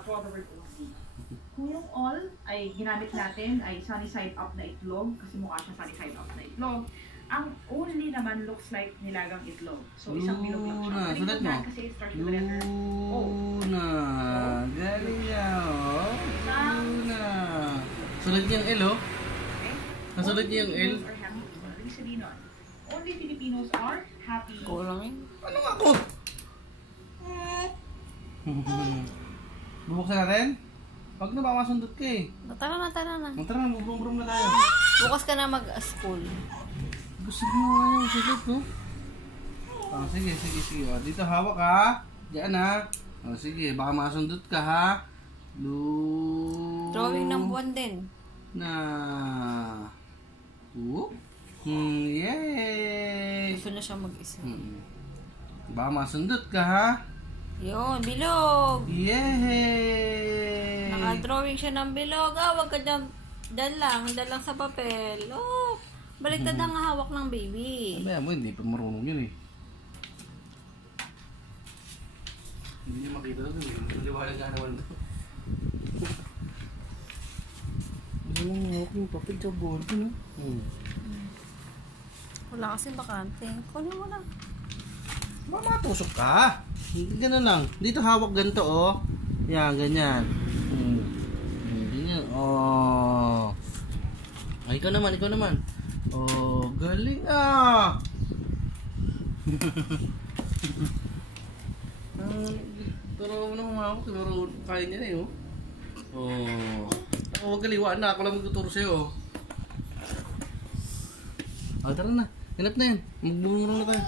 throughout the word only. Kung yung all ay ginamit natin ay sunny side up na itlog, kasi mukha siya sunny side up na itlog. Ang only naman looks like nilagang itlog. So, isang bilog lang siya. Sulat mo? Kasi it starts with the letter O. Luna. Galing niya, oh. Luna. Sulat niya ang L, oh. Okay? Nasulat niya yung L. Are happy. Ibig sabihin nun, only Filipinos are happy. Kulang yun. Ano nga ako? Bubuksan natin? Pag na ba masundot ka eh. Tara na. Tara na, bubrum-brum na tayo. Bukas ka na mag-school. Gusto mo nga yung sulat, no? Oh, sige. Oh, dito hawak ha. Diyan ha. Oh, sige, baka masundot ka ha. Drawing ng buwan din. Na. Yay! Gusto na siya mag-isa. Baka masundot ka ha. Yun, bilog. Yay! Naka-drawing siya ng bilog. Wag ka dyan lang sa papel. Oh, baliktad ang hawak ng baby. Sabi mo, hindi pa marunong yun eh. Hindi niya makita doon eh. Maliwanag nga naman doon. Ano yung hawak yung papel sa board, no? Wala kasi bakante. Kunin mo na. Matusok ka. Ganun lang. Dito hawak ganito, oh. Yan, ganyan. Ganyan, oh. Ay, ikaw naman. Oh, galing ah. Pero mo na humawak. Pero kaya niya na eh, oh. Oh. Ako wag kaliwaan na. Ako lang magtuturo sa'yo, oh. Oh, tara na. Hanap na yan. Magbumurong na tayo.